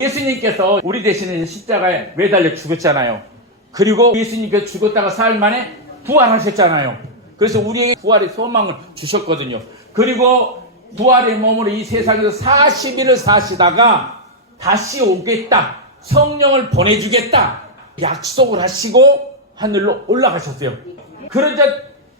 예수님께서 우리 대신에 십자가에 매달려 죽었잖아요. 그리고 예수님께서 죽었다가 사흘 만에 부활하셨잖아요. 그래서 우리에게 부활의 소망을 주셨거든요. 그리고 부활의 몸으로 이 세상에서 40일을 사시다가 다시 오겠다, 성령을 보내주겠다 약속을 하시고 하늘로 올라가셨어요. 그러자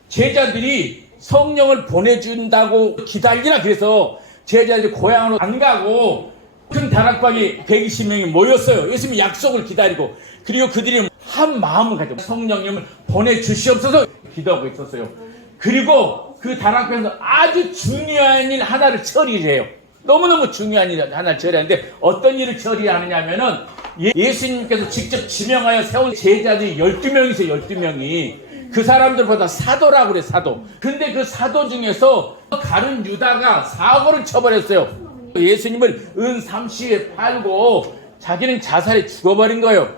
제자들이 성령을 보내준다고 기다리라 그래서 제자들이 고향으로 안 가고 큰 다락방에 120명이 모였어요. 예수님이 약속을 기다리고, 그리고 그들이 한 마음을 가지고 성령님을 보내주시옵소서 기도하고 있었어요. 그리고 그 다락방에서 아주 중요한 일 하나를 처리해요. 너무너무 중요한 일 하나를 처리하는데 어떤 일을 처리하느냐면은 예수님께서 직접 지명하여 세운 제자들이 12명이 있어요. 12명이. 그 사람들보다 사도라고 그래, 사도. 근데 그 사도 중에서 가룟 유다가 사고를 쳐버렸어요. 예수님을 은 30에 팔고 자기는 자살에 죽어버린 거예요.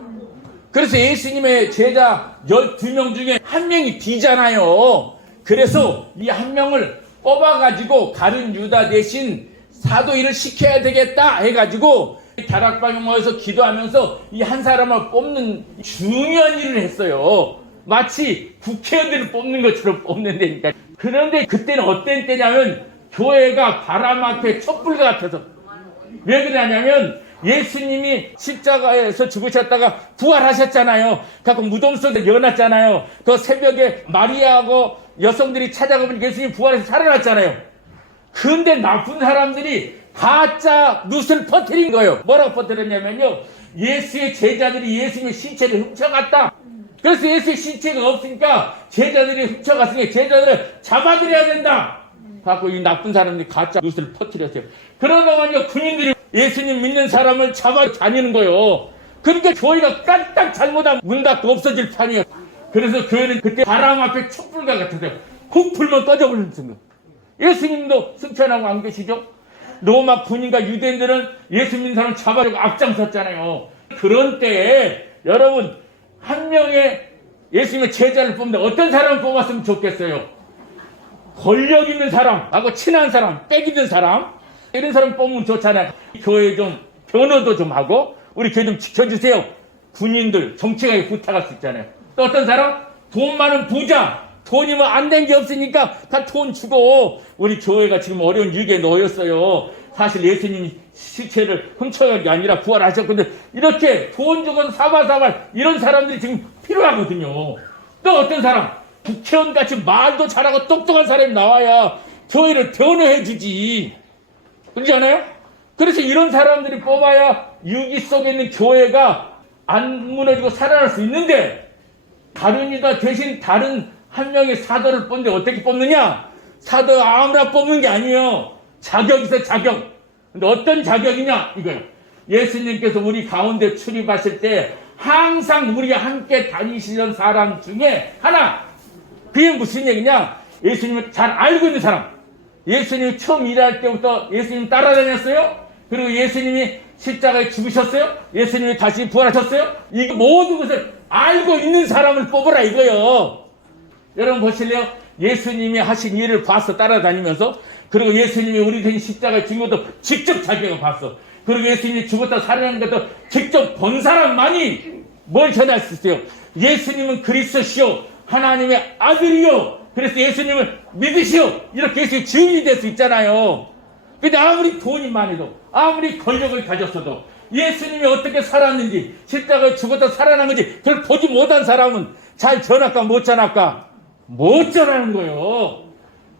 그래서 예수님의 제자 12명 중에 한 명이 비잖아요. 그래서 이 한 명을 뽑아가지고 가룟 유다 대신 사도 일을 시켜야 되겠다 해가지고 다락방에 모여서 기도하면서 이 한 사람을 뽑는 중요한 일을 했어요. 마치 국회의원들을 뽑는 것처럼 뽑는 데니까. 그런데 그때는 어떤 때냐면 교회가 바람 앞에 촛불 같아서. 왜 그러냐면 예수님이 십자가에서 죽으셨다가 부활하셨잖아요. 갖고 무덤 속에 넣어놨잖아요. 그 새벽에 마리아하고 여성들이 찾아가면 예수님이 부활해서 살아났잖아요. 근데 나쁜 사람들이 가짜 뉴스를 퍼뜨린 거예요. 뭐라고 퍼뜨렸냐면요, 예수의 제자들이 예수님의 신체를 훔쳐갔다. 그래서 예수의 신체가 없으니까 제자들이 훔쳐갔으니 제자들을 잡아들여야 된다. 갖고 이 나쁜 사람들이 가짜 뉴스를 퍼뜨렸어요. 그러다가 군인들이 예수님 믿는 사람을 잡아 다니는 거예요. 그러니까 교회가 깜딱 잘못하면 문 닫고 없어질 판이에요. 그래서 교회는 그때 바람 앞에 촛불과 같았어요. 훅 불면 꺼져버리는 거예요. 예수님도 승천하고 안 계시죠? 로마 군인과 유대인들은 예수 믿는 사람 잡아주고 앞장섰잖아요. 그런 때에 여러분, 한 명의 예수님의 제자를 뽑는데 어떤 사람을 뽑았으면 좋겠어요? 권력 있는 사람하고 친한 사람, 빽 있는 사람, 이런 사람 뽑으면 좋잖아요. 교회 좀 변호도 좀 하고 우리 교회 좀 지켜주세요. 군인들, 정치가에 부탁할 수 있잖아요. 또 어떤 사람? 돈 많은 부자, 돈이 뭐 안 된 게 없으니까 다 돈 주고. 우리 교회가 지금 어려운 위기에 놓였어요. 사실 예수님이 시체를 훔쳐간 게 아니라 부활하셨거든요. 이렇게 돈 주고 사발사발 이런 사람들이 지금 필요하거든요. 또 어떤 사람? 국회의원같이 말도 잘하고 똑똑한 사람이 나와야 교회를 변호해 주지. 그렇지 않아요? 그래서 이런 사람들이 뽑아야 위기 속에 있는 교회가 안 무너지고 살아날 수 있는데, 가룟 유다 대신 다른 한 명의 사도를 뽑는데 어떻게 뽑느냐? 사도 아무나 뽑는 게 아니에요. 자격이 있어요, 자격. 근데 어떤 자격이냐? 이거예요. 예수님께서 우리 가운데 출입하실 때 항상 우리가 함께 다니시던 사람 중에 하나. 그게 무슨 얘기냐? 예수님을 잘 알고 있는 사람. 예수님이 처음 일할 때부터 예수님 따라다녔어요. 그리고 예수님이 십자가에 죽으셨어요. 예수님이 다시 부활하셨어요. 이 모든 것을 알고 있는 사람을 뽑으라 이거요. 여러분 보실래요? 예수님이 하신 일을 봐서 따라다니면서, 그리고 예수님이 우리 대신 십자가에 죽은 것도 직접 자기가 봤어. 그리고 예수님이 죽었다 살아나는 것도 직접 본 사람만이 뭘 전할 수 있어요? 예수님은 그리스도시요 하나님의 아들이요. 그래서 예수님을 믿으시오. 이렇게 예수님이 증인이 될 수 있잖아요. 근데 아무리 돈이 많아도, 아무리 권력을 가졌어도, 예수님이 어떻게 살았는지, 십자가에 죽었다 살아난 건지 그걸 보지 못한 사람은 잘 전할까 못 전할까? 못 전하는 거예요.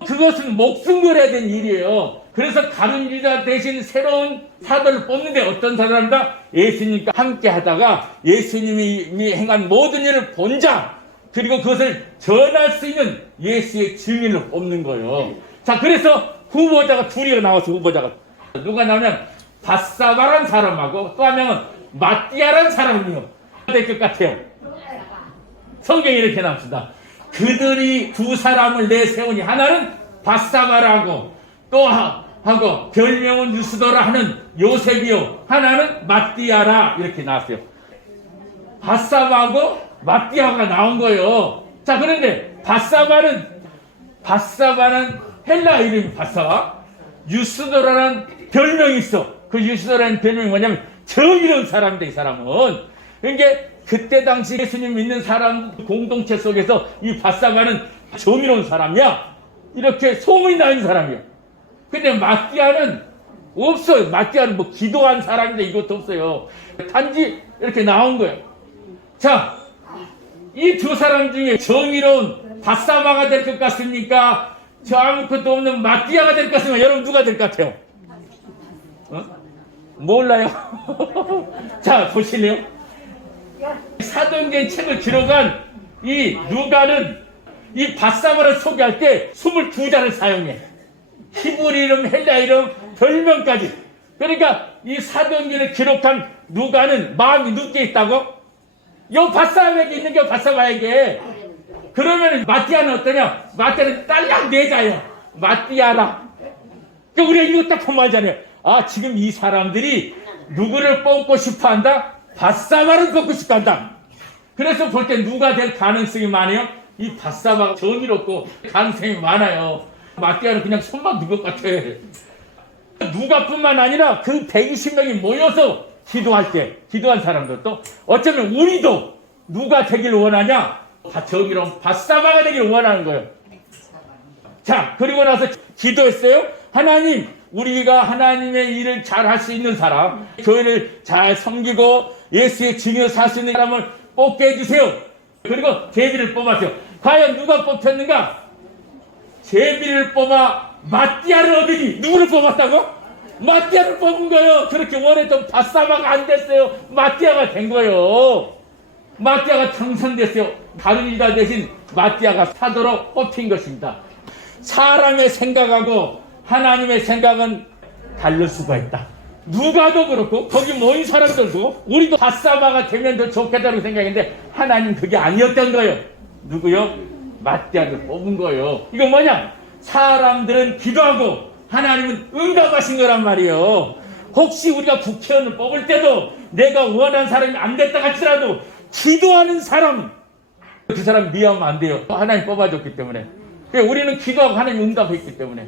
그것은 목숨 걸어야 되는 일이에요. 그래서 가룟 유다 대신 새로운 사도를 뽑는데 어떤 사람이다? 예수님과 함께 하다가 예수님이 행한 모든 일을 본 자, 그리고 그것을 전할 수 있는 예수의 증인을 뽑는 거예요. 자, 그래서 후보자가 둘이 나와서 후보자가 누가 나오면 바사바란 사람하고 또 한 명은 마띠아란 사람이요. 될 것 같아요. 성경에 이렇게 나옵니다. 그들이 두 사람을 내세우니 하나는 바사바라고 또 하고 별명은 유스도라 하는 요셉이요, 하나는 마띠아라, 이렇게 나왔어요. 바사바하고 마띠아가 나온 거예요. 자, 그런데 바사바는 헬라 이름이 바사바, 유스도라는 별명이 있어. 그 유스도라는 별명이 뭐냐면 정의로운 사람인데 이 사람은. 그러니까 그때 당시 예수님 믿는 사람 공동체 속에서 이 바사바는 정의로운 사람이야. 이렇게 소문이 나 있는 사람이야. 근데 마띠아는 없어요. 마띠아는 뭐 기도한 사람인데 이것도 없어요. 단지 이렇게 나온 거예요. 자, 이 두 사람 중에 정의로운 바사바가 될 것 같습니까? 저 아무것도 없는 마띠아가 될 것 같습니까? 여러분 누가 될 것 같아요? 몰라요. 자, 보실래요? 사도행전 책을 기록한 이 누가는 이 바사바를 소개할 때 22자를 사용해. 히브리 이름, 헬라 이름, 별명까지. 그러니까 이 사도행전을 기록한 누가는 마음이 늦게 있다고? 요 바사바에게 있는 게 바사바에게. 그러면 마띠아는 어떠냐? 마띠아는 딸랑 내자요. 마띠아라. 그러니까 우리가 이거 딱 보면 알잖아요. 아, 지금 이 사람들이 누구를 뽑고 싶어 한다? 바사바를 뽑고 싶어 한다. 그래서 볼 때 누가 될 가능성이 많아요? 이 바사바가 정의롭고 가능성이 많아요. 마띠아는 그냥 손만 든 것 같아. 누가뿐만 아니라 그 120명이 모여서 기도할 때, 기도한 사람들도 어쩌면 우리도 누가 되길 원하냐? 다 정의로운 바사바가 되길 원하는 거예요. 자, 그리고 나서 기도했어요. 하나님, 우리가 하나님의 일을 잘 할 수 있는 사람, 교회를 잘 섬기고 예수의 증인을 살 수 있는 사람을 뽑게 해주세요. 그리고 제비를 뽑았어요. 과연 누가 뽑혔는가? 제비를 뽑아 마띠아를 얻으니 누구를 뽑았다고? 마띠아를 뽑은 거예요. 그렇게 원했던 바사바가 안 됐어요. 마띠아가 된 거예요. 마띠아가 당선됐어요. 다른 이다 대신 마띠아가 사도로 뽑힌 것입니다. 사람의 생각하고 하나님의 생각은 다를 수가 있다. 누가도 그렇고 거기 모인 사람들도 우리도 바사바가 되면 더 좋겠다고 생각했는데 하나님 그게 아니었던 거예요. 누구요? 마띠아를 뽑은 거예요. 이거 뭐냐? 사람들은 기도하고 하나님은 응답하신 거란 말이에요. 혹시 우리가 국회의원을 뽑을 때도 내가 원하는 사람이 안 됐다 할지라도 기도하는 사람, 그 사람 미워하면 안 돼요. 하나님 뽑아줬기 때문에. 우리는 기도하고 하나님 응답했기 때문에.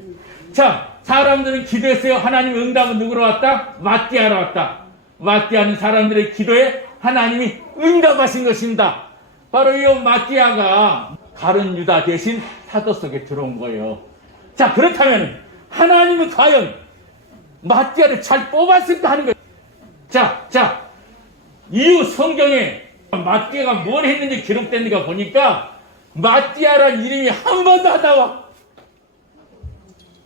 자, 사람들은 기도했어요. 하나님 응답은 누구로 왔다? 마띠아로 왔다. 마띠아는 사람들의 기도에 하나님이 응답하신 것입니다. 바로 이 마띠아가 가룟 유다 대신 사도 속에 들어온 거예요. 자, 그렇다면 하나님은 과연 마띠아를 잘 뽑았을까 하는 거예요. 자, 이후 성경에 마띠아가 뭘 했는지 기록된가 보니까 마띠아라는 이름이 한 번도 안 나와.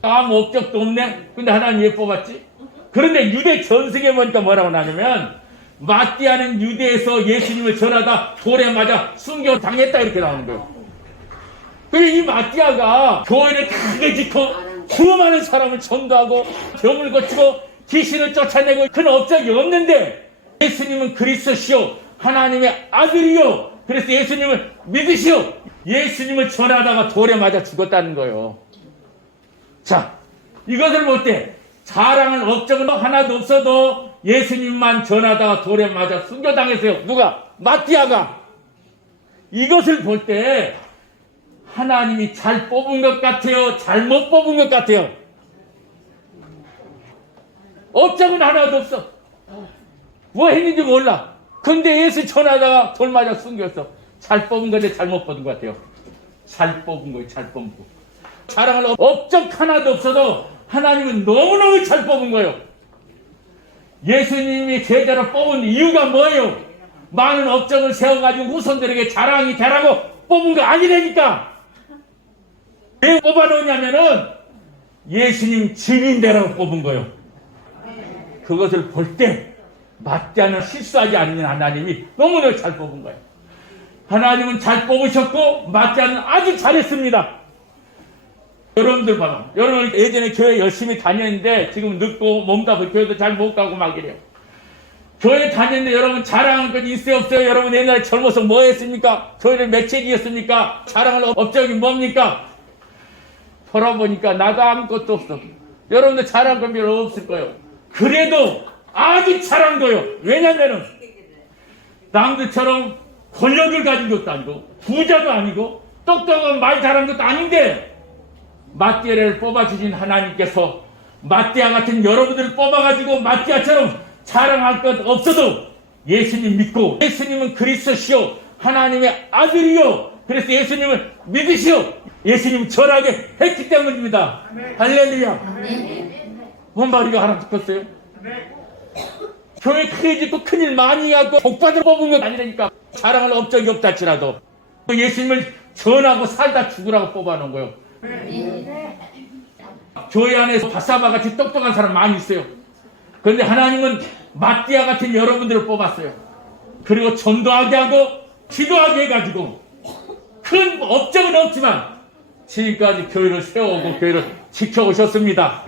아무 업적도 없네. 근데 하나님 왜 뽑았지? 그런데 유대 전승에 보니까 뭐라고 나누면 마띠아는 유대에서 예수님을 전하다 돌에 맞아 순교 당했다 이렇게 나오는 거예요. 그래서 이 마띠아가 교회를 크게 짓고 수많은 사람을 전도하고 병을 고치고 귀신을 쫓아내고 그런 업적이 없는데 예수님은 그리스도시요 하나님의 아들이요. 그래서 예수님을 믿으시오. 예수님을 전하다가 돌에 맞아 죽었다는 거예요. 자, 이것을 볼 때 자랑할 업적은 하나도 없어도 예수님만 전하다가 돌에 맞아 순교당했어요. 누가? 마띠아가. 이것을 볼 때 하나님이 잘 뽑은 것 같아요? 잘못 뽑은 것 같아요? 업적은 하나도 없어. 뭐 했는지 몰라. 근데 예수 전하다가 돌 맞아 숨겼어. 잘 뽑은 건데 잘못 뽑은 것 같아요. 잘 뽑은 거예요. 잘 뽑은 거. 자랑할 업적 하나도 없어도 하나님은 너무너무 잘 뽑은 거예요. 예수님이 제자로 뽑은 이유가 뭐예요? 많은 업적을 세워가지고 후손들에게 자랑이 되라고 뽑은 거 아니라니까. 왜 뽑아놓냐면은 예수님 증인되라고 뽑은 거예요. 그것을 볼 때 마띠아는 실수하지 않는 하나님이 너무너무 잘 뽑은 거예요. 하나님은 잘 뽑으셨고 마띠아는 아주 잘했습니다. 여러분들 봐봐. 여러분 예전에 교회 열심히 다녔는데 지금 늙고 몸도 교회도 잘 못 가고 막 이래요. 교회 다녔는데 여러분 자랑할 것 있어요 없어요? 여러분 옛날에 젊어서 뭐 했습니까? 교회를 매체기였습니까? 자랑할 업적이 뭡니까? 돌아보니까 나도 아무것도 없어. 여러분들 자랑할 건 별로 없을 거예요. 그래도 아주 잘한 거예요. 왜냐면은 남들처럼 권력을 가진 것도 아니고 부자도 아니고 똑똑한 말 잘하는 것도 아닌데 마띠아를 뽑아주신 하나님께서 마띠아 같은 여러분들을 뽑아가지고 마띠아처럼 자랑할 것 없어도 예수님 믿고 예수님은 그리스도시요 하나님의 아들이요 그래서 예수님을 믿으시오. 예수님 전하게 했기 때문입니다. 할렐루야. 뭔 말이가 하나 듣겠어요? 교회 크게 짓고 큰일 많이 하고 복받으러 뽑은 건 아니라니까. 자랑할 업적이 없다 할지라도 예수님을 전하고 살다 죽으라고 뽑아놓은 거예요. 교회 안에서 바사바 같이 똑똑한 사람 많이 있어요. 그런데 하나님은 마띠아 같은 여러분들을 뽑았어요. 그리고 전도하게 하고 기도하게 해가지고 큰 업적은 없지만 지금까지 교회를 세워오고 교회를 지켜오셨습니다.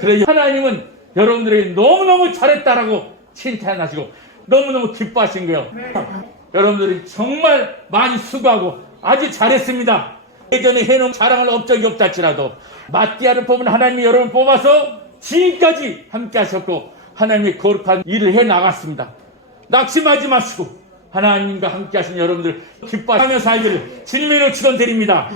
그래서 하나님은 여러분들에게 너무너무 잘했다라고 칭찬하시고 너무너무 기뻐하신 거예요. 여러분들이 정말 많이 수고하고 아주 잘했습니다. 예전에 해놓은 자랑할 업적이 없다 할지라도 마띠아를 뽑은 하나님이 여러분 뽑아서 지금까지 함께 하셨고 하나님의 거룩한 일을 해나갔습니다. 낙심하지 마시고 하나님과 함께 하신 여러분들 기뻐하며 살기를 진리로 축원드립니다.